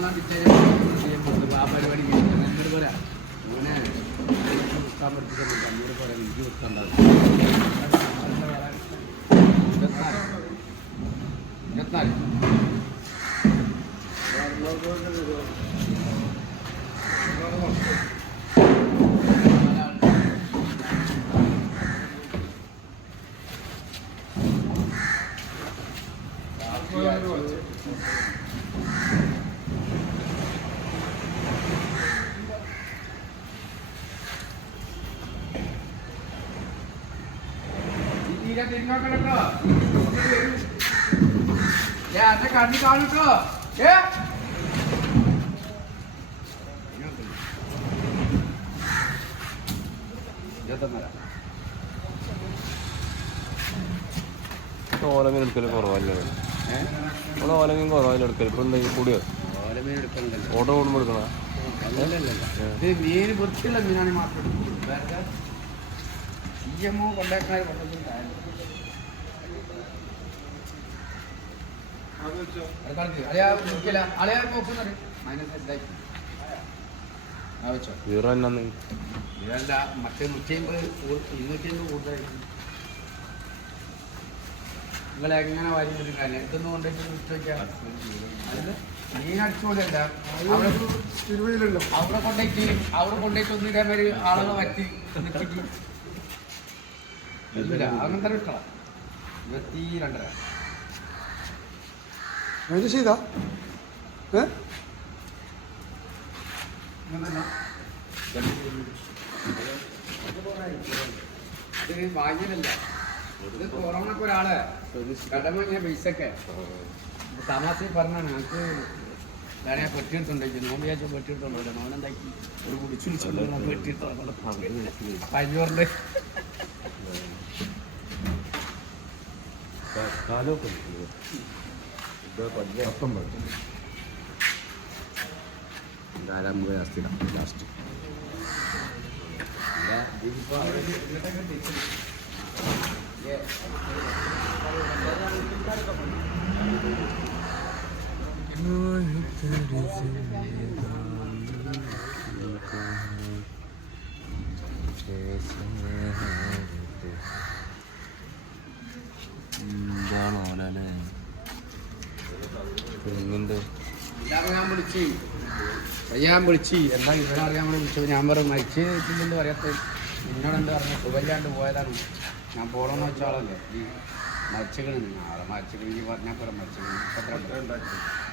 ആ പരിപാടി എന്നോട് പറയാം അങ്ങനെ വെക്കാൻ പറ്റില്ല എന്നോട് പറയാം എനിക്ക് വെക്കാണ്ടാവും 24 Ya, ada kami kalau tu, ya. ഓലമീൻ എടുക്കല് കുറവല്ലേ? നമ്മൾ ഓലമീൻ കുറവല്ല എടുക്കല്. ഇപ്പൊ എന്താ കൂടിയോ? ഓട്ടോ കൂടുമ്പോ എടുക്കണ മീൻ വൃത്തിയുള്ള മീനാണ് മാത്രം കൊണ്ടേക്കാർ ഇതല്ല മറ്റേ 150 കൂടുതലായിരിക്കും നിങ്ങൾ എങ്ങനെ വരുന്നൊരു കാര്യം ഇതൊന്നും കൊണ്ടിട്ട് ചോദിക്കാം മീൻ അടിച്ചുകൊണ്ടല്ല അവിടെ കൊണ്ടേക്ക് ഒന്നിടാൻ വരെ ആളുകൾ പറ്റി ഇല്ല അങ്ങനത്തെ ഇഷ്ടമാണ് 22.5 ചെയ്താ ഇത് വാങ്ങിയതല്ല ഇത് കൊറോണക്ക് ഒരാള് കടമ ഇങ്ങനെ പൈസക്കെ തമാശ പറഞ്ഞാണ് ഞങ്ങൾക്ക് ഞാൻ പെട്ടിയെടുത്തുണ്ടാക്കി നോമ്പ് വിചാരിച്ച പെട്ടിയെടുത്തോണ്ടോ നോനെന്താക്കി ഒരു കുടിച്ചു പെട്ടിയെടുത്തോണ്ട് 500 ಜಾಸ್ತಿ ಲಾಸ್ಟ್ എന്താണോ അല്ലേ തെങ്ങിൻ്റെ ഞാൻ വിളിച്ച് എന്താ ഇവനറിയാൻ വേണ്ടി വിളിച്ചത് ഞാൻ പറഞ്ഞു മരിച്ചിട്ടില്ലെന്ന് പറയാത്ത നിന്നോടെന്ത് പറഞ്ഞു സുഖമില്ലാണ്ട് പോയതാണ് ഞാൻ പോകണമെന്ന് വെച്ച ആളല്ലേ ഈ മരിച്ചകളാണ് നാളെ മരിച്ചകൾ പറഞ്ഞാൽ പോലെ മരിച്ചകൾ